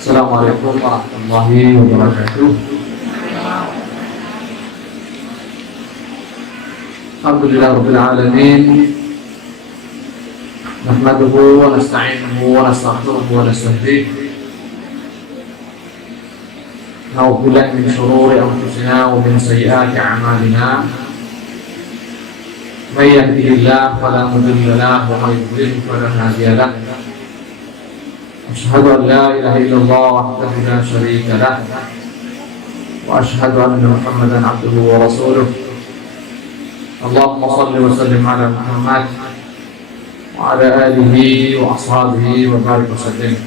Assalamualaikum warahmatullahi wabarakatuh. Alhamdulillahirabbil alamin. Nahmaduhu wa nasta'inuhu wa nastaghfiruhu wa nastahdiih. Na'udzu billahi min shururi anfusina wa min sayyiati a'malina. May yahdihillahu fala mudilla lahu wa may yudlil fala hadiya lahu. Asyhadu an la ilaha illallah wahdahu la syarika lah wa asyhadu anna Muhammadan abduhu wa rasuluh. Allahumma shalli wa sallim ala Muhammad wa ala alihi wa ashabihi wa barik wa sallim.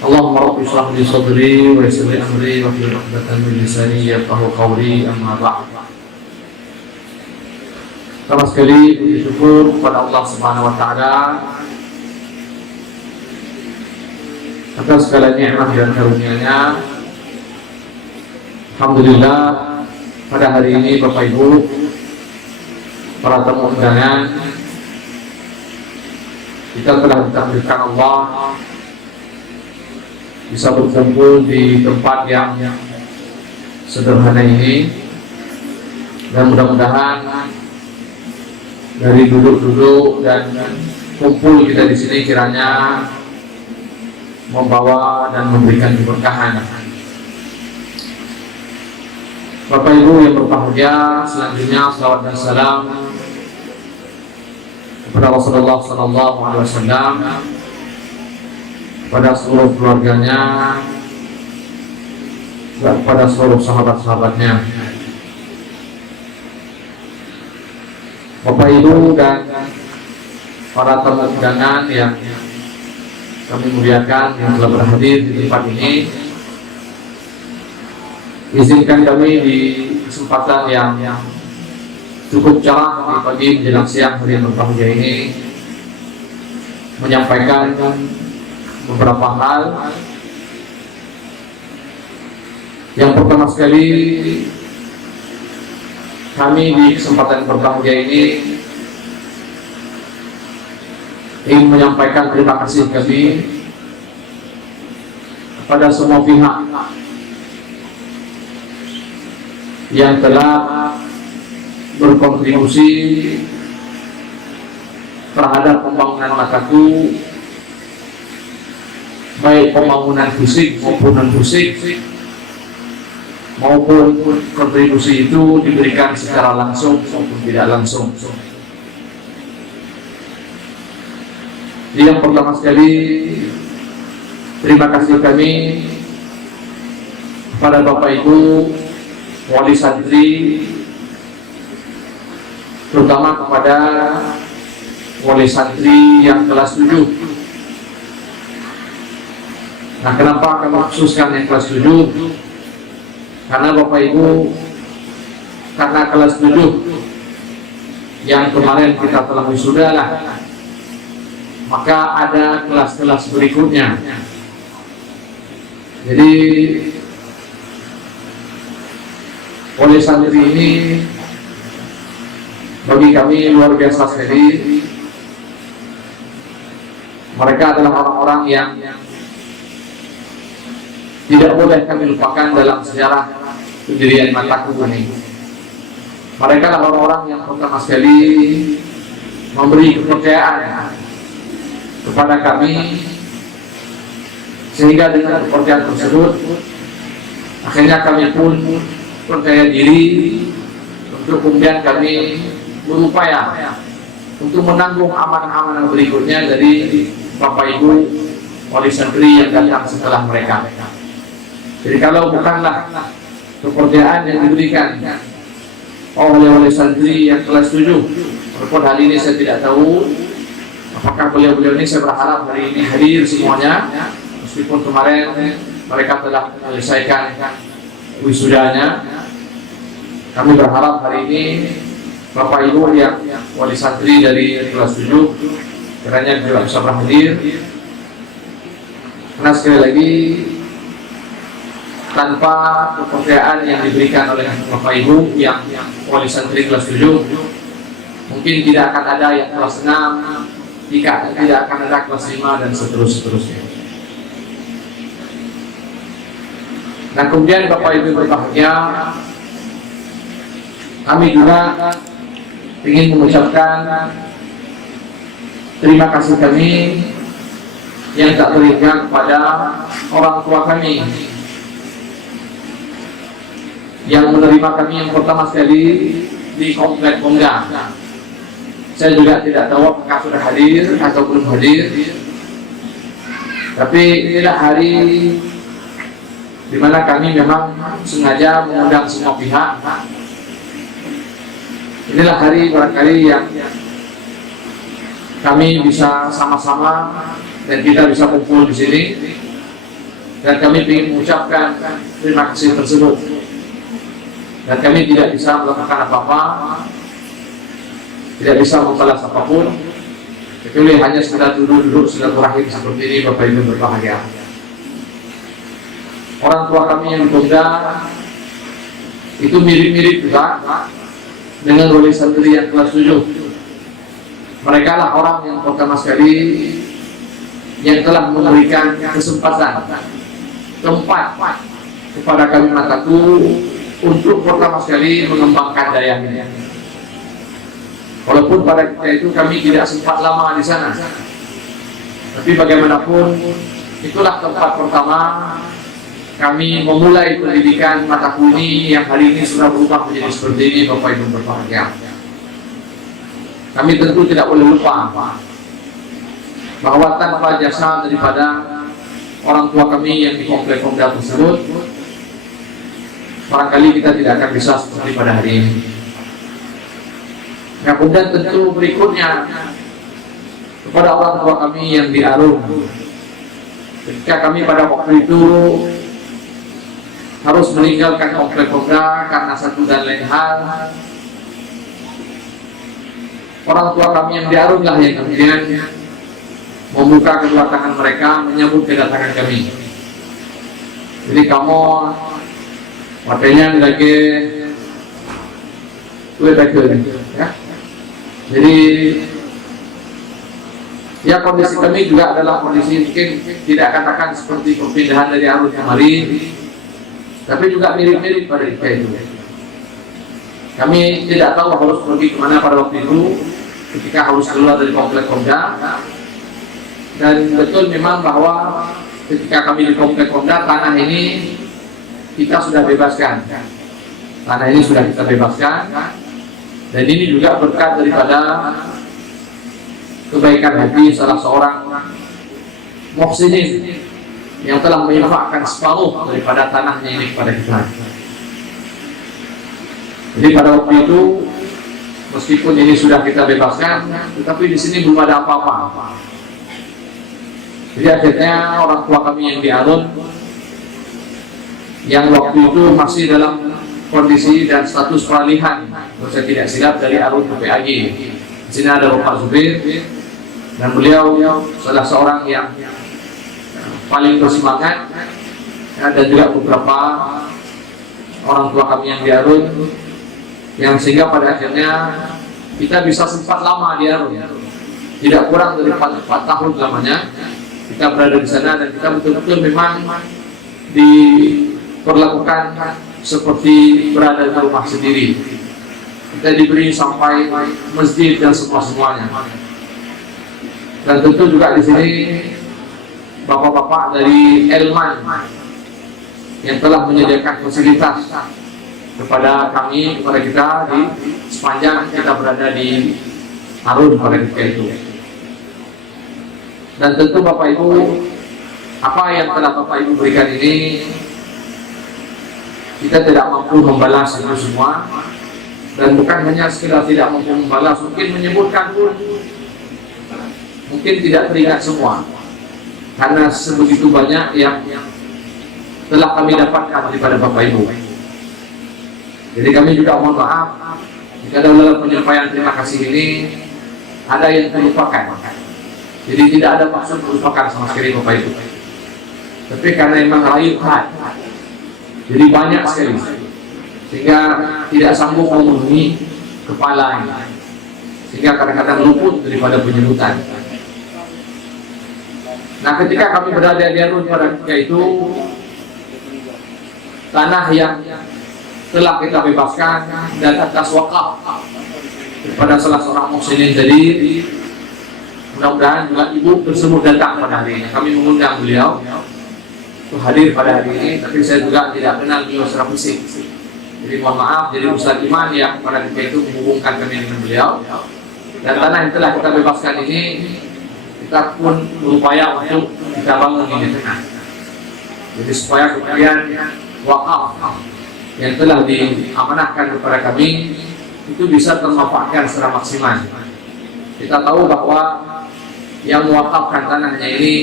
Allahumma rabbi shrah li sadri wa yassir li amri wa hlul 'uqdatam min lisani yafqahu qawli, amma ba'd. Pertama sekali bersyukur kepada Allah Subhanahu wa taala atas segala nikmat dan karunia-Nya. Alhamdulillah, pada hari ini Bapak Ibu, para tamu undangan, kita telah ditakdirkan Allah bisa berkumpul di tempat yang sederhana ini, dan mudah-mudahan dari duduk-duduk dan kumpul kita di sini kiranya membawa dan memberikan keberkahan. Bapak Ibu yang berbahagia, selanjutnya salawat dan salam kepada Rasulullah SAW, kepada seluruh keluarganya, dan kepada seluruh sahabat-sahabatnya. Bapak Ibu dan para tamu undangan yang kami muliakan yang telah berhadir di tempat ini, izinkan kami di kesempatan yang cukup cerah di pagi menjelang siang hari yang berbahagia ini menyampaikan beberapa hal. Yang pertama sekali, kami di kesempatan berbahagia ini ingin menyampaikan terima kasih kami kepada semua pihak yang telah berkontribusi terhadap pembangunan Mataku, baik pembangunan fisik maupun non fisik, maupun kontribusi itu diberikan secara langsung maupun tidak langsung. Yang pertama sekali, terima kasih kami kepada Bapak Ibu wali santri, terutama kepada wali santri yang kelas 7. Nah, kenapa kami khususkan yang kelas 7? Karena Bapak Ibu, karena kelas 7 yang kemarin kita telah wisuda lah, maka ada kelas-kelas berikutnya. Jadi oleh santri ini bagi kami luar biasa sekali. Mereka adalah orang-orang yang tidak boleh kami lupakan dalam sejarah pendirian Mataku ini. Mereka adalah orang-orang yang pertama sekali memberi kepercayaan kepada kami, sehingga dengan kepercayaan tersebut akhirnya kami pun percaya diri untuk kemudian kami berupaya untuk menanggung amanah-amanah berikutnya dari Bapak Ibu wali santri yang datang setelah mereka. Jadi kalau bukanlah kepercayaan yang diberikan oleh wali santri yang kelas 7, walaupun hari ini saya tidak tahu apakah beliau-beliau ini, saya berharap hari ini hadir semuanya, meskipun kemarin mereka telah menyelesaikan wisudanya. Kami berharap hari ini Bapak Ibu yang wali santri dari kelas 7 kiranya juga bisa berhadir, karena sekali lagi tanpa kepercayaan yang diberikan oleh Bapak Ibu yang wali santri kelas 7, mungkin tidak akan ada yang kelas 6, tidak akan ada kelas 5 dan seterusnya. Nah kemudian Bapak Ibu berbahagia, kami juga ingin mengucapkan terima kasih kami yang tak terhingga kepada orang tua kami yang menerima kami yang pertama sekali di Komplek Pemda. Saya juga tidak tahu apakah sudah hadir atau belum hadir, tapi inilah hari di mana kami memang sengaja mengundang semua pihak. Inilah hari barangkali yang kami bisa sama-sama dan kita bisa kumpul di sini, dan kami ingin mengucapkan terima kasih tersebut. Dan kami tidak bisa melakukan apa-apa, tidak bisa membalas apapun, kecuali hanya sekedar duduk-duduk silaturahim seperti ini. Bapak Ibu berbahagia, orang tua kami yang di Pemda itu mirip-mirip juga dengan Wali Santri yang kelas 7. Mereka lah orang yang pertama sekali yang telah memberikan kesempatan, tempat kepada kami Mataku untuk pertama sekali mengembangkan dayanya. Walaupun pada ketika itu kami tidak sempat lama di sana, tapi bagaimanapun itulah tempat pertama kami memulai pendidikan Mataku ini yang hari ini sudah berubah menjadi seperti ini. Bapak Ibu berbahagia, kami tentu tidak boleh lupa bahwa tanpa jasa daripada orang tua kami yang di Komplek Pemda tersebut, barangkali kita tidak akan bisa seperti pada hari ini. Nah, kemudian tentu berikutnya kepada orang tua kami yang di Arun, ketika kami pada waktu itu harus meninggalkan Komplek Pemda karena satu dan lain hal, orang tua kami yang di Arun lah yang kemudian membuka kedua tangan mereka menyambut kedatangan kami. Jadi kamu matanya lagi ya. Jadi ya kondisi kami juga adalah kondisi mungkin tidak katakan seperti perpindahan dari Arun kemarin, tapi juga mirip-mirip pada ketika itu. Kami tidak tahu harus pergi kemana pada waktu itu ketika harus keluar dari Komplek Pemda. Dan betul memang bahwa ketika kami di Komplek Pemda, tanah ini kita sudah bebaskan. Tanah ini sudah kita bebaskan, dan ini juga berkat daripada kebaikan hati salah seorang muhsinin yang telah menginfakkan separuh daripada tanahnya ini kepada kita. Jadi pada waktu itu meskipun ini sudah kita bebaskan, tetapi di sini belum ada apa-apa. Jadi akhirnya orang tua kami yang di Arun, yang waktu itu masih dalam kondisi dan status peralihan, kalau saya tidak silap, dari Arun ke PAG. Di sini ada Bapak Zubir, dan beliau salah seorang yang paling bersemangat, ya, dan juga beberapa orang tua kami yang di Arun, yang sehingga pada akhirnya kita bisa sempat lama di Arun, tidak kurang dari 4 tahun lamanya kita berada di sana, dan kita betul-betul memang diperlakukan seperti berada di rumah sendiri. Kita diberi sampai masjid dan semuanya. Dan tentu juga di sini bapak-bapak dari Elman yang telah menyediakan fasilitas kepada kami, kepada kita di sepanjang kita berada di Arun pada ketika itu. Dan tentu Bapak Ibu, apa yang telah Bapak Ibu berikan ini kita tidak mampu membalas itu semua, dan bukan hanya sekedar tidak mampu membalas, mungkin menyebutkan pun mungkin tidak teringat semua, karena sebegitu banyak yang telah kami dapatkan daripada Bapak Ibu. Jadi kami juga mohon maaf jika dalam penyampaian terima kasih ini ada yang terlupakan. Jadi tidak ada maksud melupakan sama sekali Bapak Ibu, tapi karena memang rayu hat, jadi banyak sekali sehingga tidak sanggup memenuhi kepala ini, sehingga kadang-kadang luput daripada penyebutan. Nah, ketika kami berada di Arun pada ketika itu, tanah yang telah kita bebaskan dan atas wakaf kepada salah seorang muslimin tadi. Mudah-mudahan juga ibu tersebut datang pada hari ini. Kami mengundang beliau untuk hadir pada hari ini, tapi saya juga tidak kenal beliau secara fisik. Jadi mohon maaf, jadi Ustaz Iman yang pada ketika itu menghubungkan kami dengan beliau. Dan tanah yang telah kita bebaskan ini, kita pun berupaya untuk kita bangun ini tengah. Jadi supaya kemudian wakaf yang telah diamanahkan kepada kami itu bisa termanfaatkan secara maksimal. Kita tahu bahwa yang mewakafkan tanahnya ini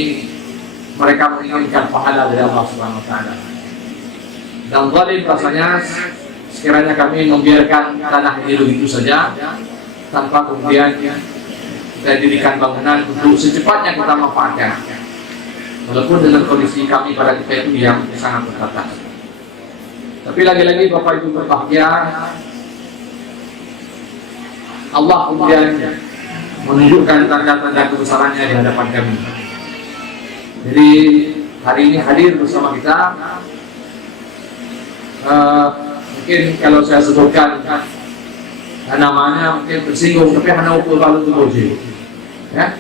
mereka menginginkan pahala dari Allah Subhanahu wa taala. Dan zalim rasanya sekiranya kami membiarkan tanah ini begitu saja tanpa kemudian kita dirikan bangunan untuk secepatnya kita manfaatkan. Walaupun dengan kondisi kami pada ketika itu yang sangat terbatas. Tapi lagi-lagi Bapak Ibu berbahagia, Allah kemudian menunjukkan tanda-tanda kebesarannya di hadapan kami. Jadi hari ini hadir bersama kita. Mungkin kalau saya sebutkan namanya mungkin tersinggung, tapi hanya ukur kalau itu ya.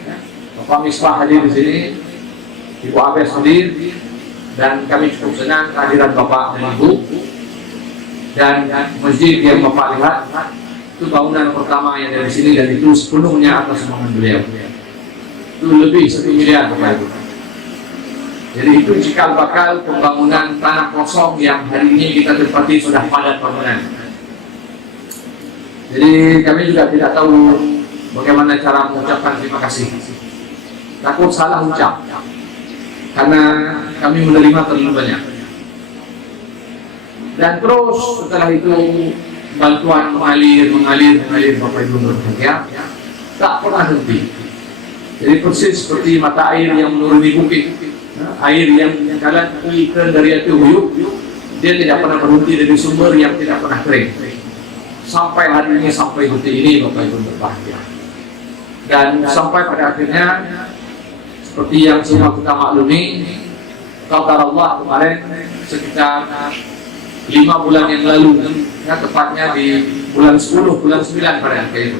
Bapak Misbah hadir di sini, Ibu Abes hadir, dan kami cukup senang kehadiran Bapak dan Ibu. Dan masjid yang Bapak lihat itu bangunan pertama yang dari sini, dan itu sepenuhnya atas nama beliau. Itu lebih 1 miliar Bapak Ibu. Jadi itu cikal bakal pembangunan tanah kosong yang hari ini kita tempati sudah padat bangunan. Jadi kami juga tidak tahu bagaimana cara mengucapkan terima kasih. Takut salah ucap karena kami menerima terlalu banyak. Dan terus setelah itu bantuan mengalir Bapak Ibu berbahagia, tak pernah henti. Jadi persis seperti mata air yang menuruni bukit, air yang kalian ikan dari api huyuk, dia tidak pernah berhenti dari sumber yang tidak pernah kering. Sampai hari ini, sampai detik ini Bapak Ibu berbahagia. Dan sampai pada akhirnya seperti yang semua kita maklumi, qadar Allah kemarin sekitar 5 bulan yang lalu, ya, tepatnya di bulan 10, bulan 9 pada akhir itu,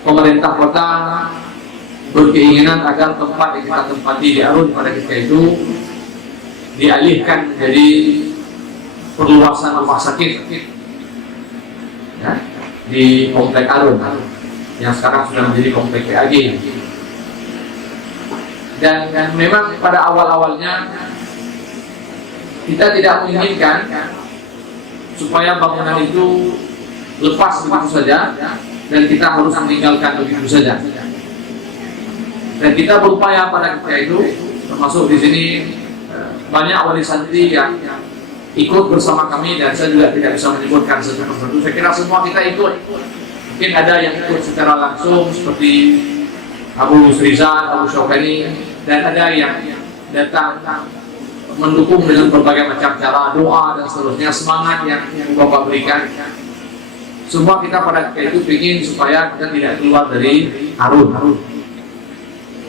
pemerintah kota berkeinginan agar tempat yang kita tempati di Arun pada ketika itu dialihkan menjadi perluasan rumah sakit, ya, di Komplek Arun yang sekarang sudah menjadi Komplek PAG. Dan memang pada awal-awalnya kita tidak menginginkan supaya bangunan itu lepas begitu saja dan kita harus meninggalkan begitu saja. Dan kita berupaya pada ketika itu, termasuk di sini banyak wali santri yang ikut bersama kami, dan saya juga tidak bisa menyebutkan satu persatu. Saya kira semua kita ikut. Mungkin ada yang ikut secara langsung seperti Abu Srizal, Abu Syokani, dan ada yang datang mendukung dengan berbagai macam cara, doa dan seterusnya, semangat yang Bapak berikan. Semua kita pada ketika itu ingin supaya kita tidak keluar dari Arun.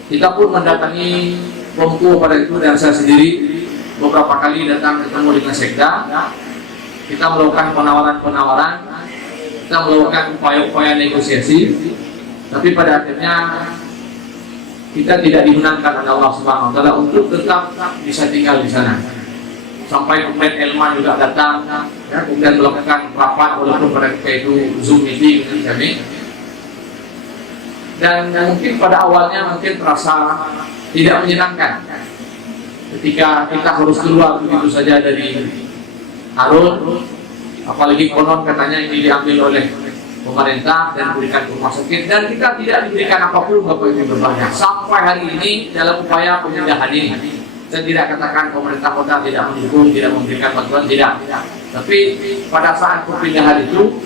Kita pun mendatangi Pompo pada itu, dan saya sendiri beberapa kali datang ketemu dengan Sekda. Kita melakukan penawaran-penawaran, kita melakukan upaya-upaya negosiasi, tapi pada akhirnya kita tidak dimenangkan oleh Allah Subhanahu wa taala untuk tetap bisa tinggal di sana. Sampai kemudian Elman juga datang, ya, kemudian melakukan rapat walaupun pada ketika itu Zoom meeting dengan kami. Dan mungkin pada awalnya mungkin terasa tidak menyenangkan ketika kita harus keluar begitu saja dari Arun, apalagi konon katanya ini diambil oleh pemerintah dan diberikan rumah sakit, dan kita tidak diberikan apapun Bapak Ibu berbahagia sampai hari ini dalam upaya pemindahan ini. Saya tidak katakan pemerintah kota tidak mendukung, tidak memberikan bantuan, tidak. Tapi pada saat perpindahan itu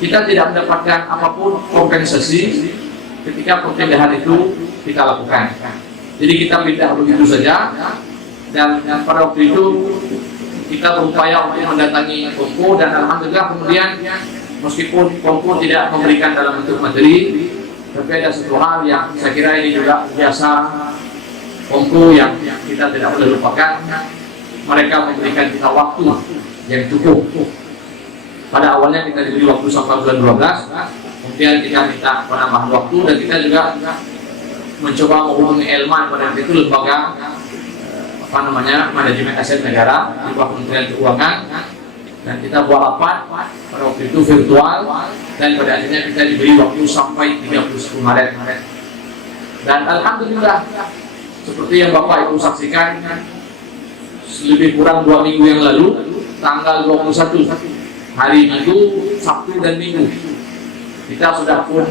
kita tidak mendapatkan apapun kompensasi ketika perpindahan itu kita lakukan. Jadi kita pindah begitu saja, dan pada waktu itu kita berupaya untuk mendatangi Pompo, dan alhamdulillah kemudian meskipun Pompo tidak memberikan dalam bentuk materi, tapi ada satu hal yang saya kira ini juga biasa Pompo yang kita tidak boleh lupakan, mereka memberikan kita waktu yang cukup. Pada awalnya kita diberi waktu sampai bulan 12, kemudian kita minta penambahan waktu, dan kita juga mencoba menghubungi Elman, pada itu lembaga manajemen aset negara di bawah Kementerian Keuangan, dan kita buat rapat pada waktu itu virtual, dan pada akhirnya kita diberi waktu sampai 31 Maret. Dan alhamdulillah, seperti yang Bapak Ibu saksikan, lebih kurang 2 minggu yang lalu, tanggal 21 hari Minggu, Sabtu dan Minggu, kita sudah pun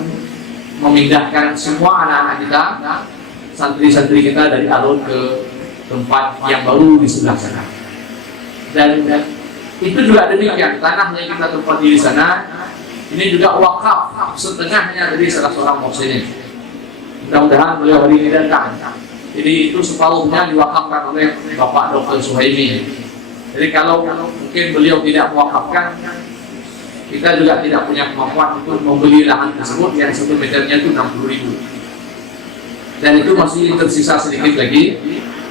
memindahkan semua anak-anak kita, santri-santri kita dari alun ke tempat yang baru di sebelah sana. Dan itu juga demikian, tanahnya kita tempati di sana, ini juga wakaf setengahnya dari salah seorang muhsin. Mudah-mudahan beliau hari ini datang. Jadi itu separuhnya diwakafkan oleh Bapak Dr. Suhaimi. Jadi kalau mungkin beliau tidak mewakafkan, kita juga tidak punya kemampuan untuk membeli lahan tersebut yang 1 meternya itu 60.000. Dan itu masih tersisa sedikit lagi.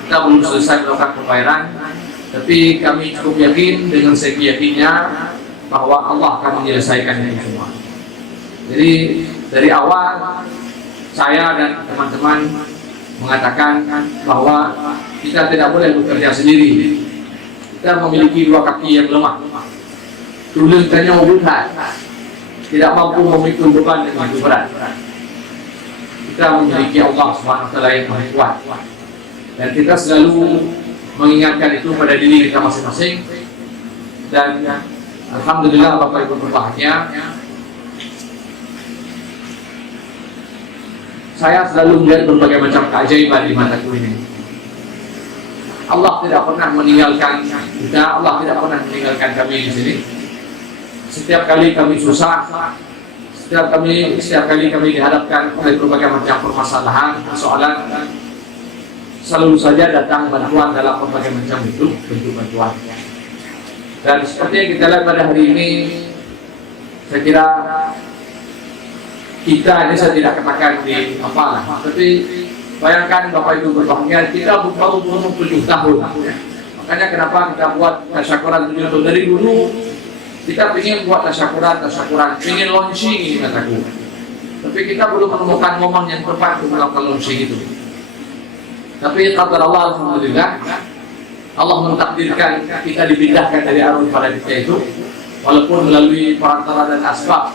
Kita belum selesai melakukan pembayaran, tapi kami cukup yakin dengan seyakinnya bahwa Allah akan menyelesaikan ini semua. Jadi dari awal saya dan teman-teman mengatakan bahwa kita tidak boleh bekerja sendiri. Kita memiliki 2 kaki yang lemah. Tulangnya berat, tidak mampu memikul beban yang begitu berat. Kita memiliki Allah Subhanahu wa taala yang Maha Kuat. Dan kita selalu mengingatkan itu pada diri kita masing-masing. Dan alhamdulillah Bapak Ibu berbahagia, saya selalu melihat berbagai macam keajaiban di mataku ini. Allah tidak pernah meninggalkan kita, Allah tidak pernah meninggalkan kami di sini. Setiap kali kami susah, setiap kali kami dihadapkan oleh berbagai macam permasalahan, persoalan, selalu saja datang bantuan dalam berbagai macam bentuk bantuan. Dan seperti yang kita lihat pada hari ini, saya kira kita ini, saya tidak katakan di apalah, tapi bayangkan Bapak Ibu berbahagia, kita baru umur 7 tahun. Makanya kenapa kita buat tasyakuran 7 tahun dari dulu. Kita ingin buat tasyakuran, ingin launching ini kataku. Tapi kita belum menemukan momen yang tepat untuk melakukan launching itu. Tapi qadar Allah, alhamdulillah, Allah mentakdirkan kita dipindahkan dari Arun pada kita itu, walaupun melalui perantara dan asbab,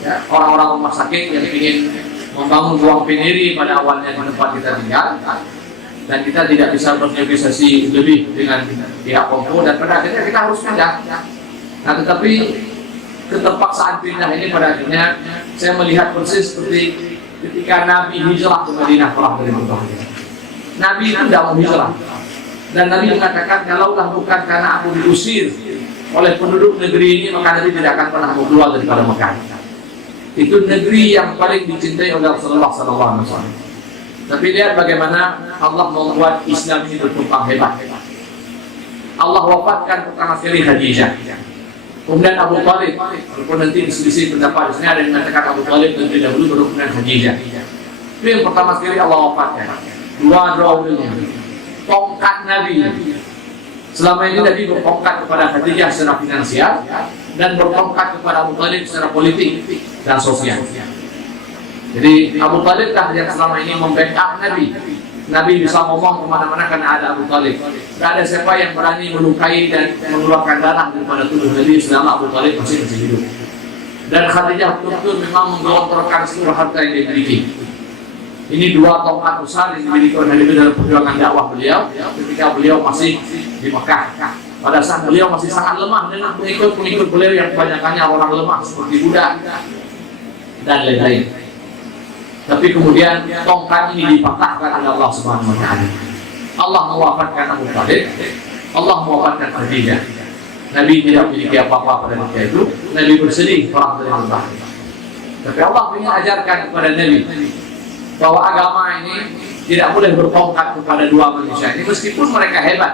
ya, orang-orang rumah sakit yang ingin membangun ruang pendiri pada awalnya di tempat kita tinggal, dan kita tidak bisa bernegosiasi lebih dengan pihak Kompo, dan pada akhirnya kita harus pindah. Nah, tetapi keterpaksaan pindah ini pada akhirnya saya melihat persis seperti ketika Nabi hijrah ke Madinah dari Mekah. Nabi itu tidak mau hijrah, dan Nabi mengatakan, kalaulah bukan karena aku diusir oleh penduduk negeri ini, maka Nabi tidak akan pernah mau keluar daripada Mekah. Itu negeri yang paling dicintai oleh Rasulullah SAW. Tapi lihat bagaimana Allah membuat Islam ini berkembang hebat. Allah wafatkan pertama kali Khadijah. Kemudian Abu Talib, walaupun nanti diselisih pendapat, di sini ada yang mengatakan Abu Talib terlebih dahulu, baru kemudian Khadijah. Itu yang pertama sekali Allah wafatkan. Dua drawnya, tongkat Nabi. Selama ini Nabi bertongkat kepada Khadijah secara finansial, dan bertongkat kepada Abu Talib secara politik dan sosial. Jadi Abu Talib lah yang selama ini membackup Nabi. Nabi bisa ngomong kemana-mana karena ada Abu Talib. Tidak ada siapa yang berani melukai dan mengeluarkan darah daripada tubuh Nabi selama Abu Talib masih hidup. Dan Khadijah betul-betul memang menggelontorkan seluruh harta yang dimiliki. Ini dua tongkat besar yang dimiliki oleh Nabi dalam perjuangan dakwah beliau ketika beliau masih di Mekah. Pada saat beliau masih sangat lemah dengan pengikut-pengikut beliau yang kebanyakannya orang lemah seperti budak dan lain-lain. Tapi kemudian tongkat ini dipatahkan oleh Allah Subhanahu wa taala. Allah mewafatkan Abu Talib, Allah mewafatkan Khadijah. Nabi tidak memiliki apa-apa pada ketika itu. Nabi bersedih, perang dari Mekah. Tapi Allah ingin ajarkan kepada Nabi bahwa agama ini tidak boleh bertongkat kepada dua manusia ini, meskipun mereka hebat,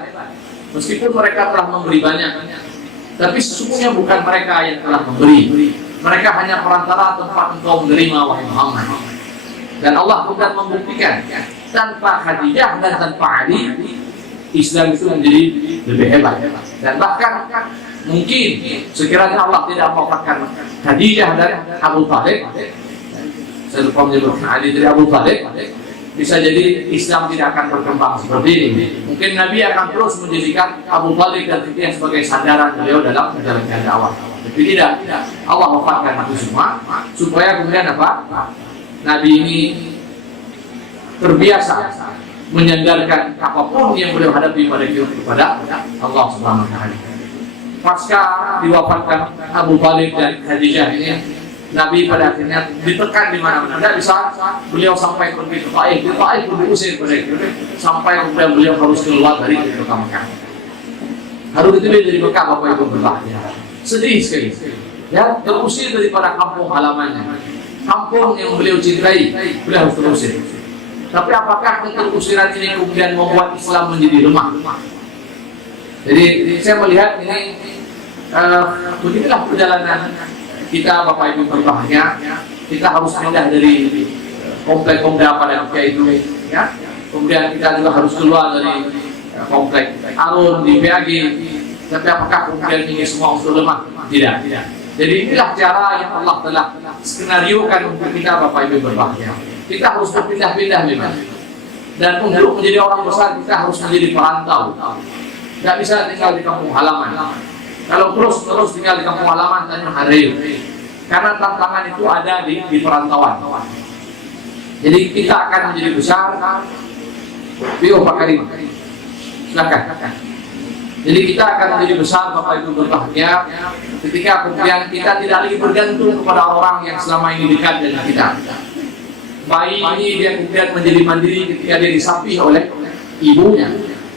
meskipun mereka telah memberi banyak, tapi sesungguhnya bukan mereka yang telah memberi. Mereka hanya perantara tempat engkau menerima wahai Muhammad. Dan Allah sudah membuktikan tanpa Khadijah dan tanpa Ali, Islam itu menjadi lebih hebat. Dan bahkan mungkin sekiranya Allah tidak mewafatkan Khadijah dan Abu Thalib, saya lupa menyebutkan Ali dari Abu Thalib, bisa jadi Islam tidak akan berkembang seperti ini. Mungkin Nabi akan terus menjadikan Abu Thalib dan Khadijah sebagai sandaran beliau dalam menjalankan dakwah. Tapi tidak, Allah wafatkan itu semua supaya kemudian apa? Nabi ini terbiasa menyandarkan apapun yang beliau hadapi kepada Allah Subhanahu wa taala. Pasca diwafatkan Abu Thalib dan Khadijah ini, Nabi pada akhirnya ditekan di mana-mana. Tidak bisa beliau sampai pergi ke Taif. Di Taif pun diusir sampai kemudian beliau harus keluar dari Mekah. Harus ditulis dari Mekah, Bapak Ibu berbahagia. Sedih sekali. Ya, terusir daripada kampung halamannya. Kampung yang beliau cintai, beliau harus terusir. Tapi apakah keterusiran ini kemudian membuat Islam menjadi lemah? Jadi saya melihat ini beginilah perjalanan kita, Bapak Ibu berbahagia. Kita harus pindah dari komplek Komda pada ketika itu, ya. Kemudian kita juga harus keluar dari komplek Arun di PAG. Tapi apakah kemudian ini semua unsur lemah? Tidak. Jadi inilah cara yang Allah telah skenariokan untuk kita, Bapak Ibu berbahagia. Kita harus berpindah-pindah memang. Dan untuk menjadi orang besar kita harus menjadi perantau. Tidak bisa tinggal di kampung halaman. Kalau terus tinggal di kampung halaman, tanya hari. Karena tantangan itu ada di perantauan. Jadi kita akan menjadi besar. Pak Karim, silakan. Jadi kita akan menjadi besar, Bapak Ibu berbahagia, ketika kemudian kita tidak lagi bergantung kepada orang yang selama ini dekat dengan kita. Bayi ini dia kemudian menjadi mandiri ketika dia disapi oleh ibunya.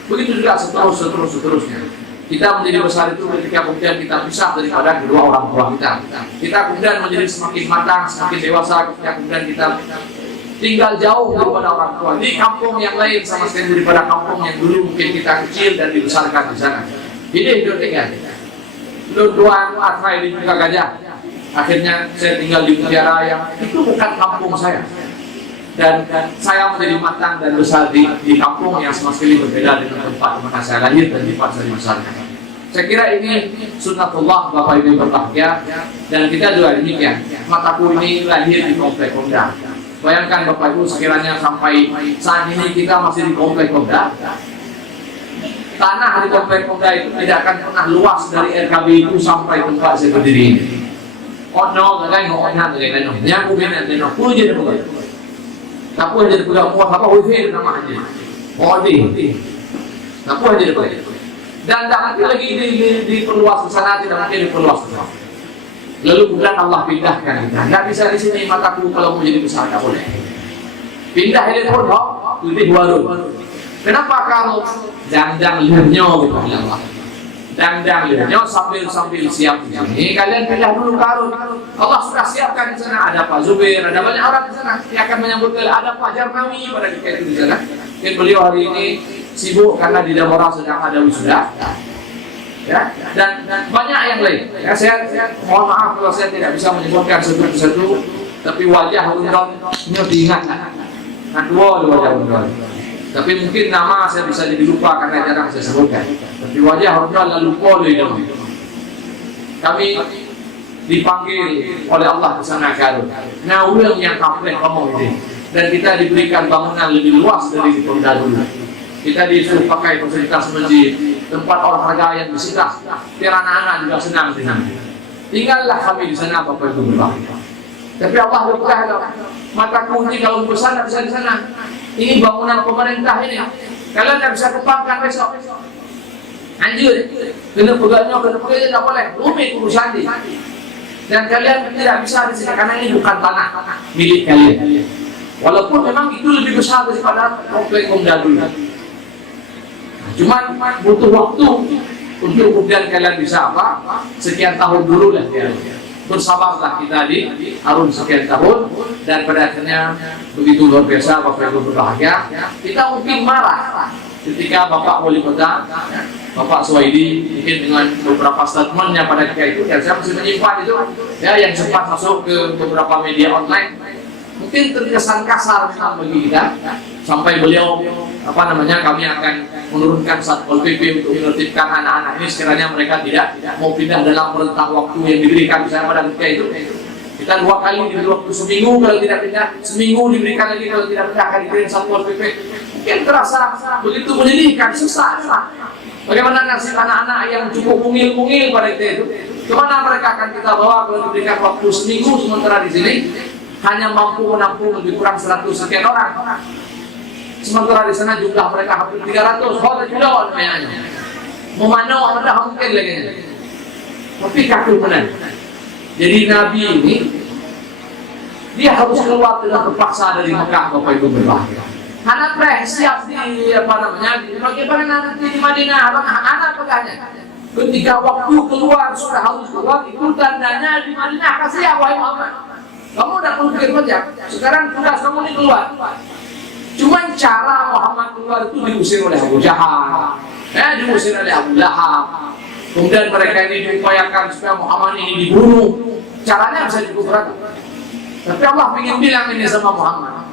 Begitu juga seterusnya. Kita menjadi besar itu ketika kemudian kita pisah daripada kedua orang tua kita. Kita kemudian menjadi semakin matang, semakin dewasa ketika kemudian kita tinggal jauh daripada orang tua di kampung yang lain sama sekali daripada kampung yang dulu mungkin kita kecil dan dibesarkan di sana. Ini hidup tinggal. Tuan Atrai di Muka Gajah. Akhirnya saya tinggal di Mutiara yang itu bukan kampung saya. Dan saya menjadi matang dan besar di kampung yang sama sekali berbeda dengan tempat di mana saya lahir dan tempat saya dibesarkan. Saya kira ini sunnatullah, Bapak Ibu berbahagia, dan kita juga demikian. Mataku ini lahir di komplek Komda. Bayangkan Bapak Ibu sekiranya sampai saat ini kita masih di komplek Komda. Tanah di komplek Komda itu tidak akan pernah luas dari RKB itu sampai tempat saya berdiri ini. Oh no, yang kubina no, puji dia Napu aja dipegang muat apa wifi nama aja. Odi. Napu aja dipegang. Dan tak nanti lagi diperluas ke sana, tidak nanti diperluas ke sana. Lalu kemudian Allah pindahkan kita. Tidak bisa di sini mataku kalau mau jadi besar tak boleh. Pindah ini pun lebih baru. Kenapa kalau dang lirnya gitu Allah. Dang lirnya sambil siap di sini. Kalian pindah dulu ke Arun. Allah sudah siapkan di sana, ada Pak Zubair, ada banyak orang di sana. Dia akan menyambut kalian, ada Pak Jarnawi pada ketika itu di sana. Mungkin beliau hari ini sibuk karena di Damora sedang ada wisuda. Ya, dan banyak yang lain. Ya, saya mohon maaf kalau saya tidak bisa menyebutkan satu-satu, tapi wajah Harun ini diingat. Nah, dua wajah Harun. Tapi mungkin nama saya bisa jadi lupa karena jarang saya sebutkan. Tapi wajah Harun lalu lupa loh. Kami dipanggil oleh Allah ke sana Garut. Nah, ulang yang komplek kamu ini. Dan kita diberikan bangunan lebih luas dari di Komda dulu. Kita disuruh pakai fasilitas masjid, tempat olahraga yang disita. Biar anak-anak juga senang di sana. Tinggallah kami di sana, Bapak Ibu berbahagia. Tapi Allah berkata, mata kunci kalau besar tidak bisa di sana. Ini bangunan pemerintah ini. Kalian tidak bisa kembangkan besok. Anjur, kena pegangnya tidak boleh. Rumit urusan ini. Dan kalian tidak bisa di sini karena ini bukan tanah milik kalian. Walaupun memang itu lebih besar daripada komplek Komda dulu. Cuman butuh waktu untuk kemudian kalian bisa apa? Sekian tahun dulu lah ya. Bersabarlah kita di Arun sekian tahun dan pada akhirnya begitu luar biasa Bapak Ibu berbahagia. Kita mungkin marah ketika Bapak Wali Kota, Bapak Suwaidi mungkin dengan beberapa statementnya pada ketika itu, dan saya masih menyimpan itu ya yang sempat masuk ke beberapa media online, mungkin terkesan kasar bagi kita sampai beliau kami akan menurunkan Satpol PP untuk menertibkan anak-anak ini sekiranya mereka tidak mau pindah dalam rentang waktu yang diberikan. Misalnya pada ketika itu kita 2 kali diberi waktu seminggu, kalau tidak pindah seminggu diberikan lagi, kalau tidak pindah akan dikirim Satpol PP. Mungkin terasa begitu menyedihkan, susah. Bagaimana nasib anak-anak yang cukup mungil-mungil pada itu? Kemana mereka akan kita bawa kalau diberikan waktu seminggu, sementara di sini hanya mampu menampung lebih kurang 100 sekian orang. Sementara di sana jumlah mereka hampir 300. Hotel juga namanya. Memandang ada mungkin lagi. Tapi kafir benar. Jadi Nabi ini dia harus keluar dengan terpaksa dari Mekah, Bapak Ibu berbahagia. Anak siap di bagaimana nanti di Madinah, anak pegahnya. Ketika waktu keluar sudah harus keluar, itu tandanya di Madinah kasih ya wahai Muhammad. Kamu udah pikir saja. Sekarang tugas kamu ini keluar. Cuman cara Muhammad keluar itu diusir oleh Abu Jahal, diusir oleh Abu Lahab. Kemudian mereka ini diupayakan supaya Muhammad ini dibunuh. Caranya bisa dikufurkan. Tapi Allah ingin bilang ini sama Muhammad,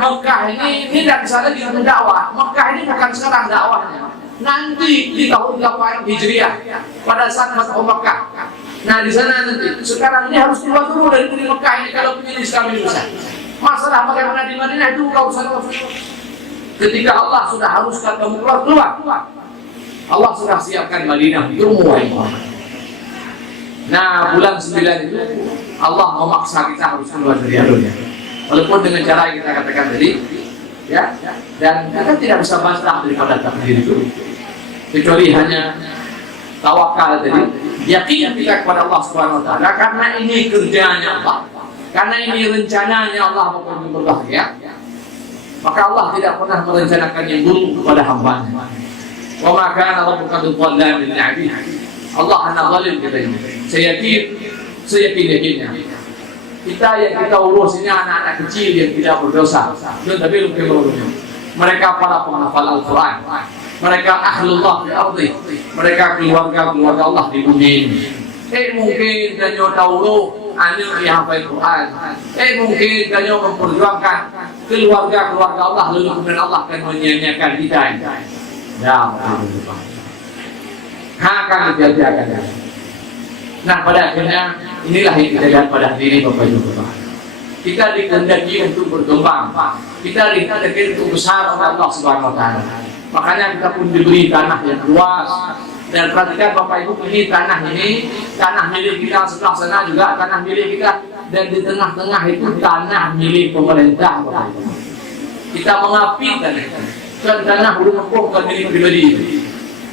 Mekah ini tidak bisa lagi mendakwah. Mekah ini bukan sekarang dakwahnya. Nanti di tahun 8 Hijriah pada saat Fathu Mekah. Nah di sana nanti. Sekarang ini harus keluar dulu dari Mekah ini kalau ingin Islam ini bisa. Masalah bagaimana di Madinah itu urusan. Ketika Allah sudah haruskan kamu keluar. Allah sudah siapkan Madinah itu mulai. Nah bulan 9 itu Allah memaksa kita harus keluar dari Arabia. Walaupun dengan cara yang kita katakan tadi, ya, dan kita tidak bisa bantah daripada takdir itu, kecuali hanya tawakal tadi, yakin kita kepada Allah Subhanahu Wa Taala, karena ini kerjanya Allah, karena ini rencananya Allah Bapak Ibu berbahagia, maka Allah tidak pernah merencanakan yang buruk kepada hamba-Nya. Wa ma kana rabbuka bidzalamin lil 'abid. Allah hanya zalim kita ini. Seyakin-yakinnya. Kita yang kita urus ini anak-anak kecil yang tidak berdosa. Tapi mereka para penghafal Al-Quran, mereka ahlullah di ardi, mereka keluarga Allah di bumi ini. Mungkin danyo tahu anu yang hafal Quran. Mungkin danyo memperjuangkan keluarga Allah, lalu kemudian Allah akan menyanyiakan kita. Ya, akan dijajakan. Nah pada akhirnya inilah yang kita lihat pada hari ini Bapak Ibu. Kita dikehendaki untuk berkembang, kita dikehendaki untuk besar oleh Allah Subhanahu Wa Taala. Makanya kita pun diberi tanah yang luas. Dan perhatikan Bapak Ibu, ini tanah milik kita, sebelah sana juga tanah milik kita, dan di tengah-tengah itu tanah milik pemerintah Bapak Ibu. Kita mengapit tanah belum bukan milik pribadi.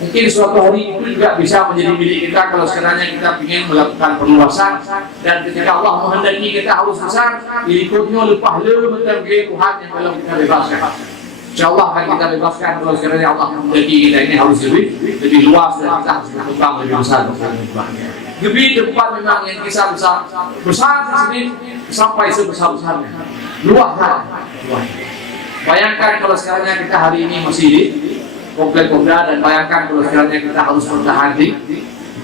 Mungkin suatu hari itu juga bisa menjadi milik kita kalau sekiranya kita ingin melakukan perluasan, dan ketika Allah menghendaki kita harus besar, ikutnya lepas mentang Tuhan yang belum kita bebaskan. InsyaAllah akan kita bebaskan kalau sekiranya Allah menghendaki kita ini harus lebih luas dan kita harus berkembang lebih besar. Lebih tempat memang yang bisa besar di sini sampai sebesar-besarnya. Luas. Bayangkan kalau sekiranya kita hari ini masih di Komplek Komda, dan bayangkan kalau sekiranya kita harus bertahan di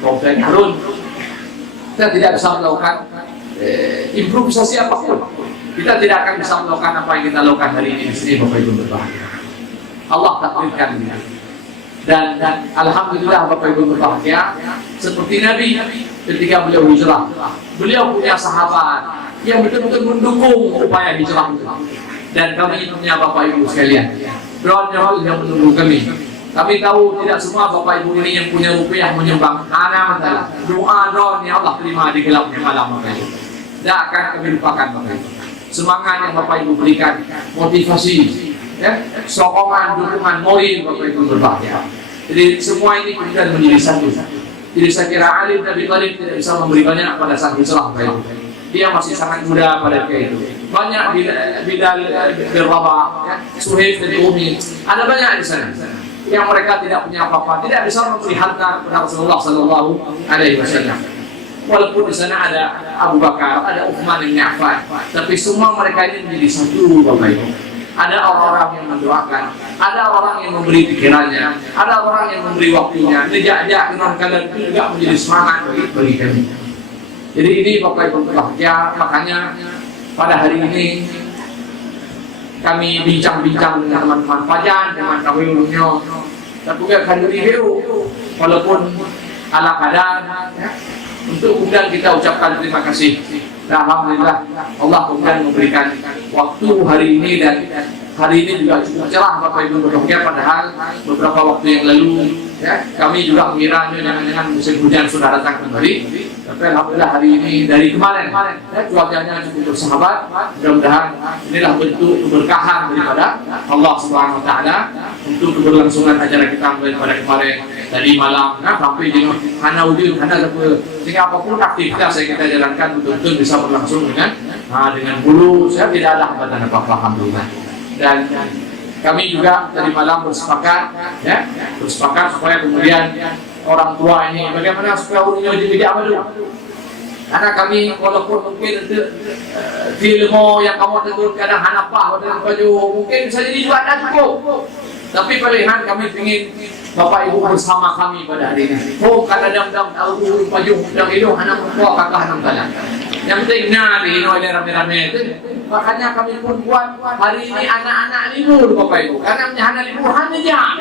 Komplek Harun, kita tidak bisa melakukan improvisasi apapun. Kita tidak akan bisa melakukan apa yang kita lakukan hari ini di sini Bapak Ibu berbahagia. Allah takdirkan ini. Dan alhamdulillah Bapak Ibu berbahagia, seperti Nabi ketika beliau hijrah, beliau punya sahabat yang betul-betul mendukung upaya hijrah itu. Dan kami punya Bapak Ibu sekalian, doa-doa yang menunggu kami. Kami tahu tidak semua Bapak Ibu ini yang punya rupiah menyumbang. Ana doa yang Allah terima di gelapnya malam Bapak Ibu. Tidak akan kami lupakan Bapak Ibu. Semangat yang Bapak Ibu berikan, motivasi, ya, sokongan, dukungan, moral Bapak Ibu berbahagia. Jadi semua ini kemudian menjadi satu. Jadi saya kira Ali bin Abi Thalib tidak bisa memberi banyak pada saat hijrah Bapak Ibu. Dia masih sangat muda pada ketika itu. Banyak Bilal bin Rabah, ya, Suhaib bin Umi, ada banyak di sana yang mereka tidak punya apa-apa, tidak bisa memberi harta kepada Rasulullah Sallallahu Alaihi Wasallam. Walaupun di sana ada Abu Bakar, ada Uthman bin Affan, tapi semua mereka ini menjadi satu Bapak Ibu. Ada orang-orang yang mendoakan, ada orang yang memberi pikirannya, ada orang yang memberi waktunya. Jejak-jejak dengan kalian itu juga menjadi semangat bagi kami. Jadi ini Bapak Ibu berbahagia, makanya pada hari ini kami bincang-bincang dengan teman-teman Fajan, dengan kami dulunya, dan juga kandungi BU, walaupun ala kadar, ya, untuk kemudian kita ucapkan terima kasih. Dan alhamdulillah Allah kemudian memberikan waktu hari ini, dan hari ini juga cukup cerah Bapak Ibu berbahagia, padahal beberapa waktu yang lalu ya, kami juga mengiranya dengan musim hujan sudah datang kembali. Tapi alhamdulillah hari ini dari kemarin ya, cuacanya cukup bersahabat. Mudah-mudahan inilah bentuk keberkahan daripada Allah Subhanahu wa taala untuk keberlangsungan acara kita mulai pada kemarin dari malam sampai di hana udin hana sehingga apapun aktivitas yang kita jalankan betul-betul bisa berlangsung dengan bulu. Saya tidak ada hambatan apa-apa alhamdulillah. Dan kami juga tadi malam bersepakat supaya kemudian orang tua ini bagaimana supaya urusnya tidak dulu. Karena kami walaupun mungkin di ilmu yang kamu tentu kadang hanapah dan baju mungkin bisa jadi juga ada cukup. Tapi pilihan kami ingin Bapak Ibu bersama kami pada hari ini. Karena dam-dam tahu baju dan itu anak tua kakak anak kalian. Yang penting di ini ada rame-rame itu. Makanya kami pun buat hari ini anak-anak libur Bapak Ibu. Karena anak libur hanya jam.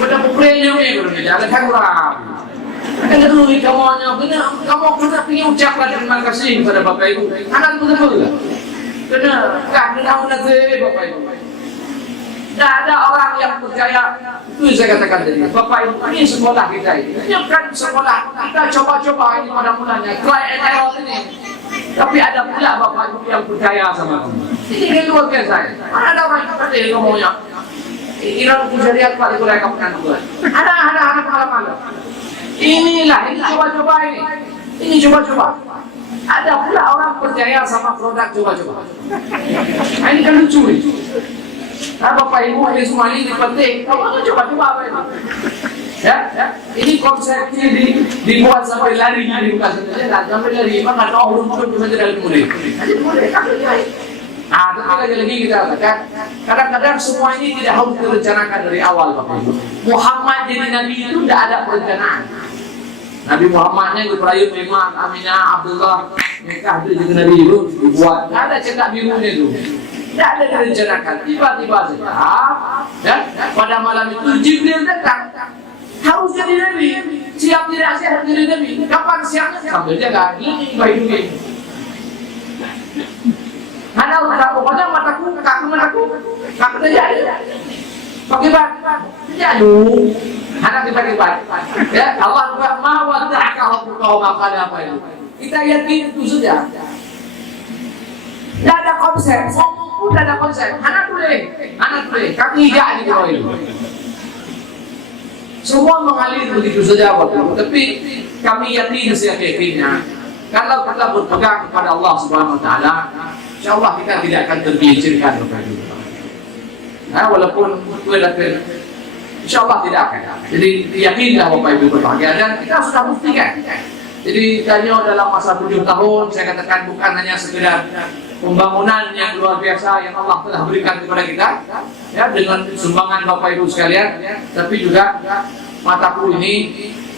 Pada pukulnya ini berjalan kurang. Kedua kamu pernah ingin ucapkan terima kasih kepada Bapak Ibu. Anak betul-betul. Kena nanti Bapak Ibu. Tidak ada orang yang percaya. Itu saya katakan tadi. Bapak Ibu ini sekolah kita ini. Ini kan sekolah kita coba-coba ini pada mulanya. Try and error ini. Tapi ada pula Bapak Ibu yang percaya sama kamu. Ini luar biasa. Ada orang yang percaya ngomongnya. Iran bisa lihat Pak itu mereka bukan Tuhan. Ada malam-malam. Ini coba-coba ini. Ini coba-coba. Ada pula orang percaya sama produk coba-coba. Nah, ini kan lucu ini. Nah, Bapak Ibu ini semua ini penting. Kamu coba-coba apa itu? Ya, ini konsepnya dibuat sampai lari di muka saja. Sampai lari, maka orang pun bisa jadi murid. Jadi murid, tapi lagi kita katakan, kadang-kadang semua ini tidak harus direncanakan dari awal Bapak Ibu. Muhammad jadi Nabi itu tidak ada perencanaan. Nabi Muhammadnya Ibrahim, Imam, Aminah, Abdullah, mereka jadi Nabi itu dibuat. Tidak ada cetak birunya itu. Tidak ada direncanakan. Tiba-tiba saja, ya, pada malam itu Jibril datang. Harus jadi Nabi. Siap tidak siap jadi Nabi. Kapan siapnya? Sambil jaga. Ini baik ini. Mana udah pokoknya mataku terjadi. Pakai bat. Jadu. Anak kita pakai. Ya, Allah juga ma wada'aka rabbuka wa ma qala apa itu. Kita yakin itu sudah. Tidak ada konsep. Sudah ada konsep. Anak boleh. Kami tidak di bawah itu. Semua mengalir begitu saja Bapak. Tapi kami yakin seyakinnya kalau kita berpegang kepada Allah Subhanahu wa taala, insyaallah kita tidak akan tergelincirkan Bapak Ibu. Nah, walaupun insyaallah tidak akan. Jadi yakinlah Bapak Ibu berbahagia, dan kita sudah buktikan. Jadi tanya dalam masa 7 tahun saya katakan bukan hanya sekedar pembangunan yang luar biasa yang Allah telah berikan kepada kita ya dengan sumbangan Bapak Ibu sekalian, tapi juga mataku ini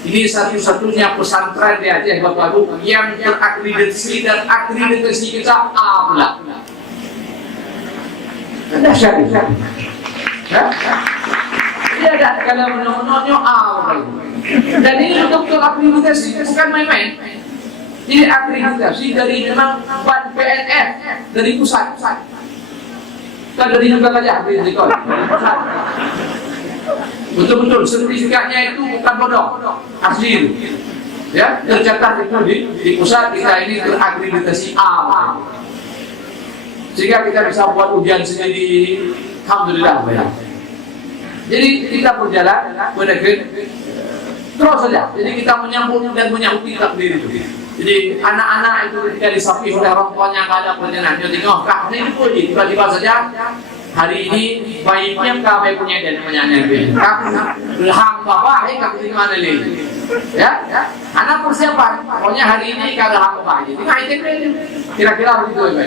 satu-satunya pesantren di Aceh Bapak Ibu yang terakreditasi, dan akreditasi kita A pula. Ada syariat. Ya? Dia ada kalau menontonnya A Bapak Ibu. Dan ini betul-betul akreditasi, bukan main-main. Ini akreditasi dari memang PNF dari pusat. Kita dari negara aja akreditasi. Betul-betul sertifikatnya itu bukan bodoh, asli itu. Ya, tercatat itu di pusat kita ini terakreditasi A. Sehingga kita bisa buat ujian sendiri. Alhamdulillah ya. Jadi kita berjalan terus saja. Jadi kita menyambung dan menyambung takdir itu. Jadi anak-anak itu ketika disapi oleh orang tuanya nggak ada perencanaan. Dia tengok, kak ini puji tiba-tiba saja hari ini baiknya kami punya dan menyanyi. Kak belhang bapak, kak di mana lagi? Ya, anak persiapan. Pokoknya hari ini kak belhang bapak. Jadi nggak itu kira-kira begitu ya.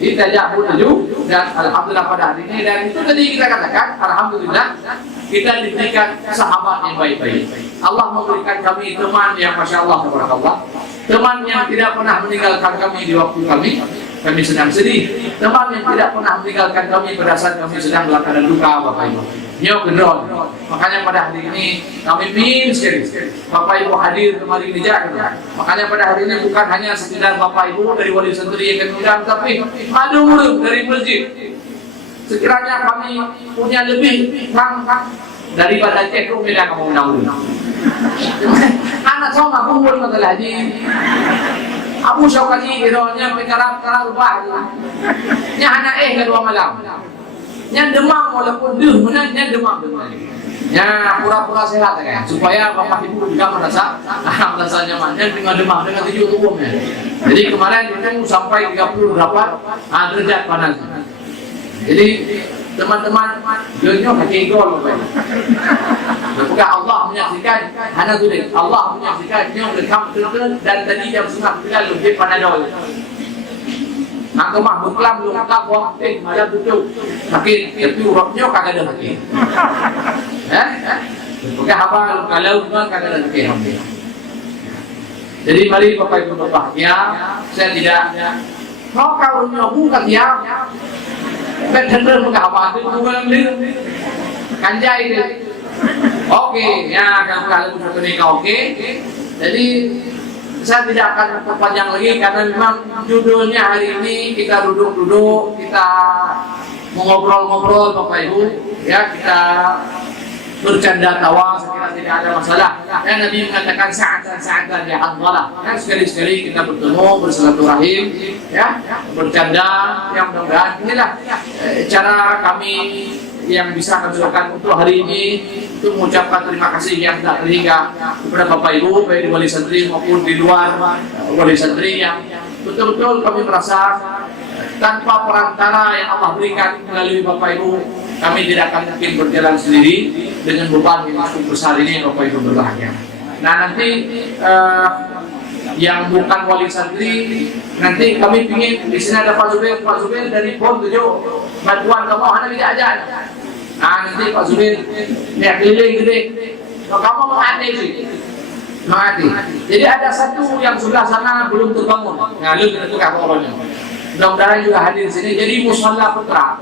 Jadi tajak tujuh dan alhamdulillah pada hari ini, dan itu tadi kita katakan alhamdulillah kita diberikan sahabat yang baik-baik. Allah memberikan kami teman yang masya Allah, teman yang tidak pernah meninggalkan kami di waktu kami, kami sedang sedih. Teman yang tidak pernah meninggalkan kami pada saat kami sedang dalam keadaan duka, Bapak Ibu. Nyo kendor. Makanya pada hari ini kami ingin sekali Bapak Ibu hadir kemari di Jakarta. Makanya pada hari ini bukan hanya sekedar Bapak Ibu dari wali santri yang kami tapi madu dari masjid. Sekiranya kami punya lebih daripada cek beda kamu undang. Anak sama kumpul masalah haji. Abu Syawkati ironya perkara rubah. Nya anak kedua malam. Nya demam walaupun nya demam. Nya pura-pura sehat kan supaya Bapak Ibu juga merasa nyaman. Nya dengan demam dengan 7 umumnya. Jadi kemarin itu sampai 30 berapa derajat panasnya. Jadi teman-teman dunia pakai gol Bukan Allah menyaksikan hanya sudah Allah menyaksikan yang lekam terus dan tadi jam 9 lebih panadol. Nak kemah berkelam belum tak buang malam tutup. Sakit tapi urapnya kagak ada lagi. Bukan apa kalau bukan kagak ada lagi. Jadi mari Bapak Ibu berbahagia. Saya tidak mau kau bukan ya. Benar bukan apa itu bukan kanjai itu. Oke, ya kalau satu nikah oke. Jadi saya tidak akan perpanjang lagi karena memang judulnya hari ini kita duduk-duduk, kita mengobrol-ngobrol Bapak Ibu, ya kita bercanda tawa, sekiranya tidak ada masalah. Dan Nabi mengatakan saat-saat ya Hanzalah. Ya, sekali-sekali kita bertemu, bersilaturahim, ya, bercanda. Yang mudah-mudahan inilah cara kami yang bisa kami lakukan untuk hari ini, untuk mengucapkan terima kasih yang tak terhingga kepada Bapak Ibu, baik di wali santri maupun di luar wali santri yang betul-betul kami merasa tanpa perantara yang Allah berikan melalui Bapak Ibu, kami tidak akan mungkin berjalan sendiri dengan beban yang cukup besar ini, Bapak Ibu berbahagia. Nah nanti yang bukan wali santri, nanti kami ingin di sini ada Pak Zubir dari PON 7 bantuan kamu hanya tidak aja. Nah nanti Pak Zubir lihat keliling gede, kamu mau hati sih. Mati. Jadi ada satu yang sebelah sana belum terbangun. Nah, lu itu kapolnya. Mudah-mudahan juga hadir di sini. Jadi musalla putra.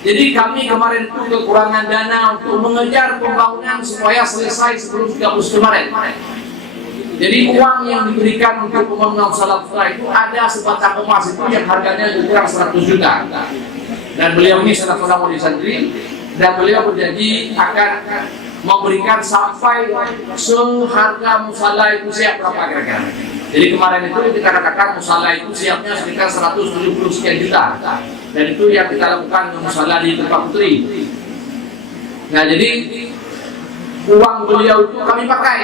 Jadi kami kemarin itu kekurangan dana untuk mengejar pembangunan supaya selesai sebelum 30 kemarin. Jadi uang yang diberikan untuk pembangunan musalla putra itu ada sebatang emas itu yang harganya kurang 100 juta. Dan beliau ini salah seorang wali santri dan beliau berjanji akan memberikan sampai seharga musala itu siap berapa kira-kira. Jadi kemarin itu kita katakan musala itu siapnya sekitar 170 sekian juta. Dan itu yang kita lakukan musala di tempat putri. Nah jadi uang beliau itu kami pakai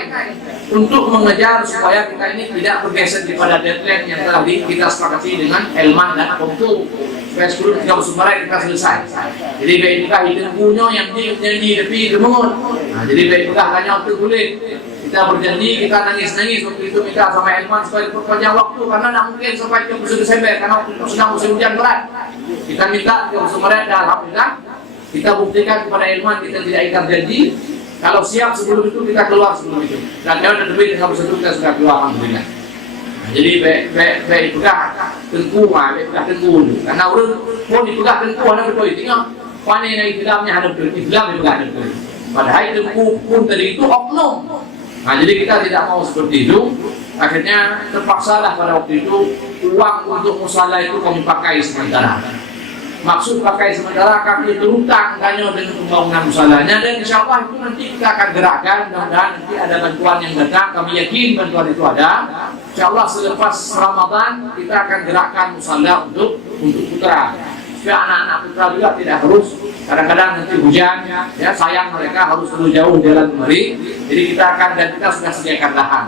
untuk mengejar supaya kita ini tidak bergeser daripada deadline yang telah kita sepakati dengan Elman dan Komtu. Supaya 10.30 Maret kita selesai. Jadi baik buka itu punya yang di tepi gemungut. Nah, jadi baik buka hanya untuk kulit. Kita berjanji, kita nangis-nangis waktu itu minta sama Elman supaya diperpanjang waktu karena tidak mungkin sampai 30 Desember karena waktu itu sedang musim hujan berat. Kita minta 30 Maret dan alhamdulillah kita buktikan kepada Elman kita tidak ingkar janji. Kalau siap sebelum itu kita keluar sebelum itu. Dan kalau ada lebih 30 kita sudah keluar alhamdulillah. Jadi baik pegang tengku, baik pegang tengku. Karena orang pun dipegang tengku ada betul. Tengok mana yang Islamnya ada betul. Islam dipegang tengku. Padahal tengku pun tadi itu oknum. Nah jadi kita tidak mau seperti itu. Akhirnya terpaksalah pada waktu itu uang untuk musala itu kami pakai sementara. Maksud pakai sementara kami terutang hanya dengan pembangunan musalanya dan insya Allah itu nanti kita akan gerakkan. Mudah-mudahan nanti ada bantuan yang datang. Kami yakin bantuan itu ada. Insya Allah selepas Ramadan kita akan gerakkan musala untuk putra. Supaya anak-anak putra juga tidak harus kadang-kadang nanti hujan, ya sayang mereka harus terlalu jauh jalan kemari. Jadi kita akan dan kita sudah sediakan lahan.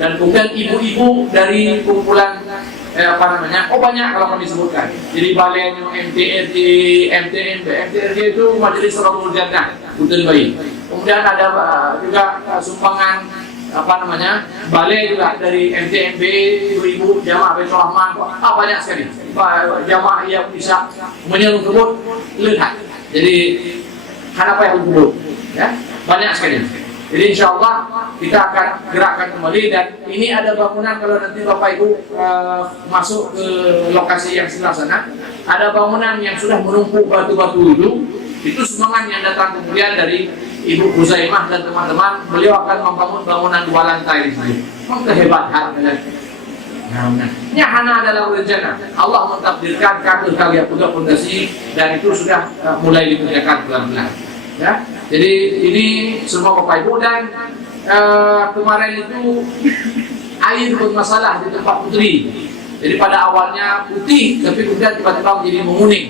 Dan kemudian ibu-ibu dari kumpulan banyak kalau kami sebutkan. Jadi balai MTRJ, MTRJ itu Majelis Rasul Jannah Hutan Bayi. Kemudian ada juga sumbangan balai juga dari MTMB, ibu-ibu jamaah Baitul Rahman, banyak sekali jamaah yang bisa menyeluruh lihat. Jadi apa yang dulu, ya banyak sekali. Jadi insya Allah kita akan gerakkan kembali, dan ini ada bangunan kalau nanti Bapak Ibu masuk ke lokasi yang sebelah sana, ada bangunan yang sudah menumpuk batu-batu itu semangat yang datang kemudian dari Ibu Huzaimah dan teman-teman, beliau akan membangun bangunan 2 lantai di sini. Memang kehebatan ya, hana adalah rencana Allah mentakdirkan kabel kalian pegang fondasi, dan itu sudah mulai dikerjakan pelan-pelan. Ya, jadi ini semua Bapak Ibu, dan kemarin itu air bermasalah di tempat putri. Jadi pada awalnya putih, tapi kemudian tiba-tiba menjadi menguning.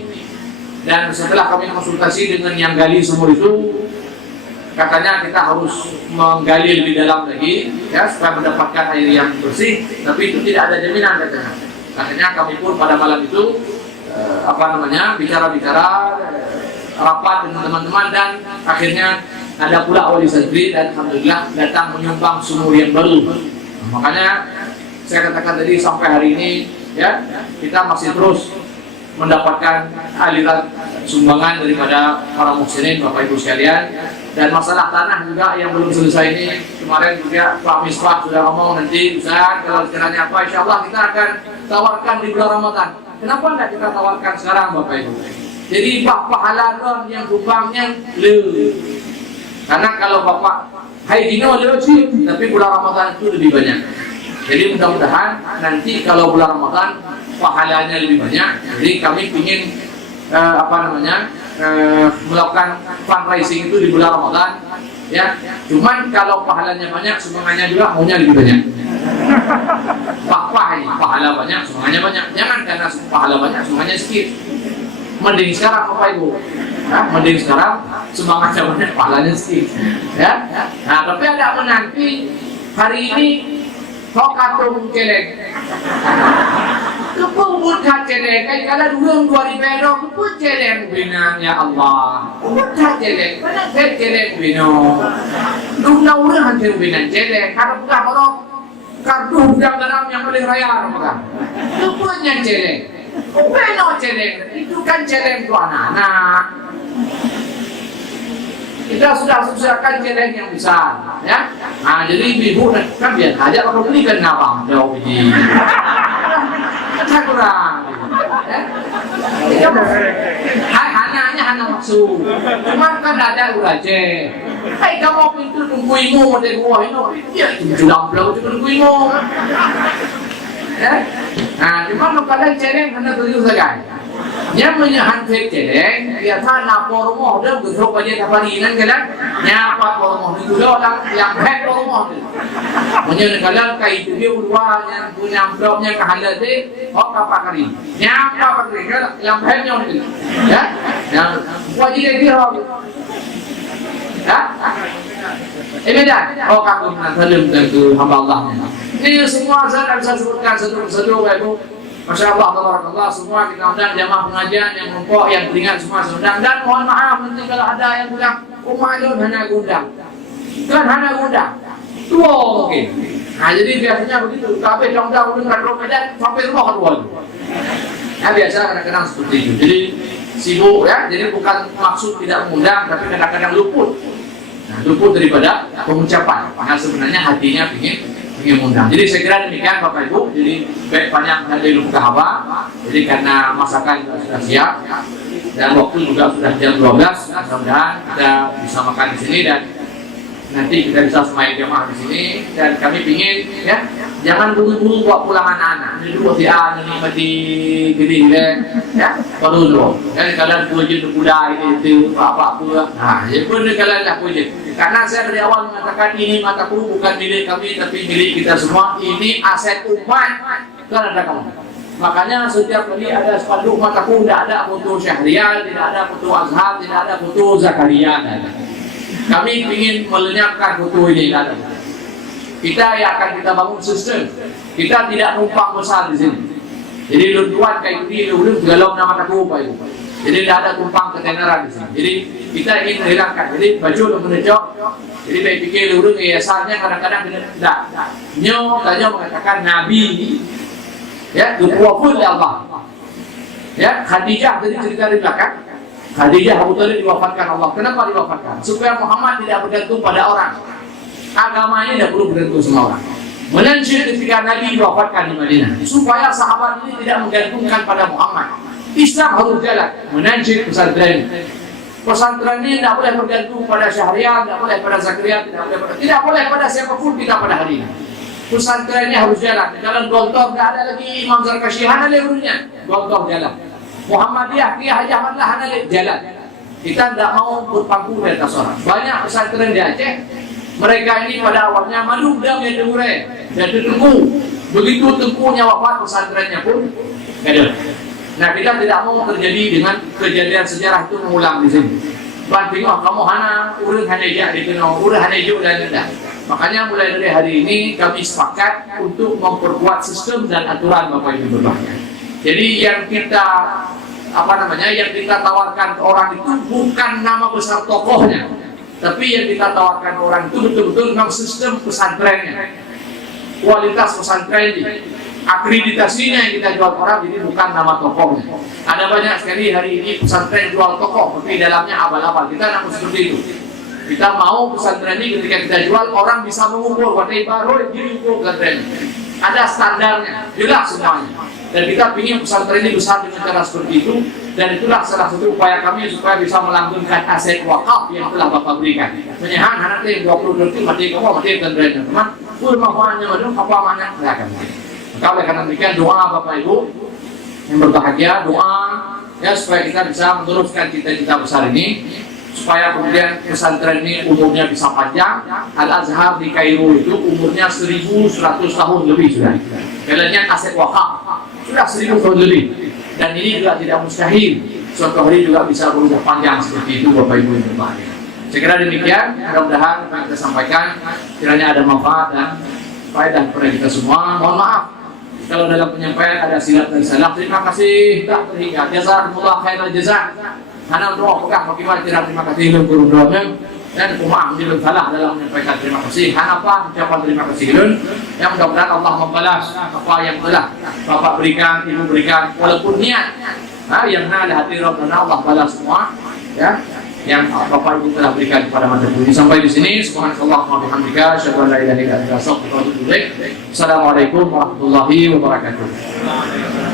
Dan setelah kami konsultasi dengan yang gali sumur itu, katanya kita harus menggali lebih dalam lagi, ya, supaya mendapatkan air yang bersih. Tapi itu tidak ada jaminan katanya. Katanya kami pun pada malam itu bicara-bicara, rapat dengan teman-teman, dan akhirnya ada pula wali santri dan alhamdulillah datang menyumbang sumur yang baru. Makanya saya katakan tadi sampai hari ini ya kita masih terus mendapatkan aliran sumbangan daripada para muhsinin Bapak Ibu sekalian. Dan masalah tanah juga yang belum selesai ini, kemarin juga Pak Misbah sudah ngomong nanti Ustaz kalau sekiranya apa, insya Allah kita akan tawarkan di bulan Ramadan. Kenapa enggak kita tawarkan sekarang Bapak Ibu? Jadi pahala yang lubangnya le. Karena kalau Bapak hai dino le sih, tapi bulan Ramadan itu lebih banyak. Jadi mudah-mudahan nanti kalau bulan Ramadan pahalanya lebih banyak. Jadi kami ingin melakukan fundraising itu di bulan Ramadan, ya. Cuman kalau pahalanya banyak, semangatnya juga maunya lebih banyak. Pahala banyak, semangatnya banyak. Jangan karena pahala banyak, semangatnya sedikit. Mending sekarang Bapak Ibu, mending sekarang semangatnya banyak, pahalanya sedikit. Ya. Nah, tapi ada menanti hari ini kau katung celeng. Kepungkut celeng, kalau dulu 2000 perak, kepungkut celeng bina, ya Allah. Kepungkut celeng, mana celeng bina? Dulu orang hancur bina celeng, kalau bukan orang kartu udang garam yang paling raya, maka kepungkutnya celeng. Bina celeng, itu kan celeng tu anak-anak. Kita sudah susahkan celeng yang besar, ya. Nah, jadi ibu kan biar aja kalau belikan apa, jauh ini. Kan kurang, ya. Hanya maksud. Cuma kan ada uraje. Hai kamu pintu nungguimu dari gua ini, dia sudah belum nungguimu. Ya. Nah, cuma kadang celeng hanya tujuh saja. Yang menyahan celeng, biasa lapor rumah dia besok aja kapalinan kan? Nyapa rumah itu orang yang head rumah. Menyenangkan kai itu dia berdua yang punya blognya kehalat deh, apa kali? Nyapa kali yang headnya itu, ya? Yang wajib dia ya? Beda. Kamu nak salim ke hamba Allah. Ini semua saya bisa sebutkan satu-satu, Ibu. Masya Allah, tabarakallah, semua kita undang jamaah pengajian yang mempok, yang teringat semua undang. Dan mohon maaf nanti kalau ada yang bilang umayun hanya gundang, kan hanya gundang, tua mungkin. Nah jadi biasanya begitu. Tapi undang dengan Ramadan sampai rumah kedua. Nah biasa kadang-kadang seperti itu. Jadi sibuk ya. Jadi bukan maksud tidak mengundang, tapi kadang-kadang luput. Nah, luput daripada pengucapan. Karena sebenarnya hatinya ingin mengundang. Jadi saya kira demikian Bapak Ibu. Jadi baik banyak dari lupa haba. Jadi karena masakan sudah siap dan waktu juga sudah jam 12, mudah-mudahan kita bisa makan di sini dan nanti kita bisa semayang jamaah di sini. Dan kami ingin ya jangan buru-buru buat pulang anak-anak. Ini dulu nikmati gede ya baru dulu. Dan kalian puji kuda itu apa-apa. Nah, ya pun kalian dah puji. Karena saya dari awal mengatakan ini mataku bukan milik kami tapi milik kita semua. Ini aset umat. Kan ada kamu. Makanya setiap kali ada spanduk mataku tidak ada foto Syahrial, tidak ada foto Azhar, tidak ada foto Zakaria. Kami ingin melenyapkan foto ini. Kita yang akan kita bangun sistem. Kita tidak numpang besar di sini. Jadi luntuan kayak ini dulu galau nama mataku Pak Ibu. Jadi tidak ada tumpang ketenaran di sini. Jadi kita ingin menghilangkan. Jadi baju untuk menecok. Jadi baik pikir urut yayasannya kadang-kadang tidak. Nyo tanya mengatakan Nabi, ya dikuapun oleh Allah. Ya Khadijah tadi cerita di belakang. Khadijah Abu Thalib diwafatkan Allah. Kenapa diwafatkan? Supaya Muhammad tidak bergantung pada orang. Agama ini tidak perlu bergantung sama orang. Melansir ketika Nabi wafatkan di Madinah, supaya sahabat ini tidak menggantungkan pada Muhammad. Islam harus jalan. Melansir pesantren. Pesantren ini tidak boleh bergantung pada Syahriar, tidak boleh pada Zakaria, tidak boleh pada siapapun kita pada hari ini. Pesantren ini harus jalan. Jalan gontor, tidak ada lagi Imam Zarkashi, hana lehernya. Gontor jalan. Muhammadiyah, Kiai Haji Ahmad lah, hana jalan. Kita tidak mau berpangku di atas orang. Banyak pesantren di Aceh, mereka ini pada awalnya malu dam ya dure, jadi tengku. Begitu tengkunya wafat, pesantrennya pun ada. Nah, kita tidak mau terjadi dengan kejadian sejarah itu mengulang di sini. Banting, oh kamu hana urut haneja dikenal, urut hanejo dan tidak. Makanya mulai dari hari ini kami sepakat untuk memperkuat sistem dan aturan Bapak Ibu berbahagia. Jadi yang kita yang kita tawarkan ke orang itu bukan nama besar tokohnya, tapi yang kita tawarkan ke orang itu betul-betul memang sistem pesantrennya, kualitas pesantren ini, akreditasinya yang kita jual orang, jadi bukan nama tokohnya. Ada banyak sekali hari ini pesantren jual tokoh, tapi dalamnya abal-abal. Kita nak seperti itu. Kita mau pesantren ini ketika kita jual, orang bisa mengukur, wadah baru diukur pesantren. Ada standarnya, jelas semuanya. Dan kita ingin pesantren ini besar dengan cara seperti itu. Dan itulah salah satu upaya kami supaya bisa melanggengkan aset wakaf yang telah Bapak berikan. Menyahan anak yang 20 detik mati kamu mati pesantrennya, teman. Manfaatnya madem apa mana? Tidak akan. Maka oleh karena demikian doa Bapak Ibu yang berbahagia, doa ya supaya kita bisa meneruskan cita-cita besar ini, supaya kemudian pesantren ini umurnya bisa panjang. Al-Azhar di Kairo itu umurnya 1100 tahun lebih sudah. Kalian aset wakaf sudah 1000 tahun lebih, dan ini juga tidak mustahil suatu hari juga bisa berubah panjang seperti itu Bapak Ibu yang berbahagia. Sekira demikian, mudah-mudahan yang kita sampaikan kiranya ada manfaat dan faedah kepada kita semua. Mohon maaf kalau dalam penyampaian ada silap dan salah. Terima kasih tak terhingga. Jazakumullah khairal jazak. Hana doa pegang bagaimana terima kasih ilmu doanya dan kumaha ilmu salah dalam menyampaikan terima kasih. Hana apa ucapan terima kasih ilmu yang mudah-mudahan Allah membalas apa yang telah Bapak berikan, Ibu berikan, walaupun niat yang ada hati Rabbana Allah balas semua ya yang Bapak Ibu telah berikan kepada mata ini. Sampai di sini subhanallah wa bihamdika asyhadu an la ilaha illa anta astaghfiruka wa atubu ilaik. Assalamualaikum warahmatullahi wabarakatuh.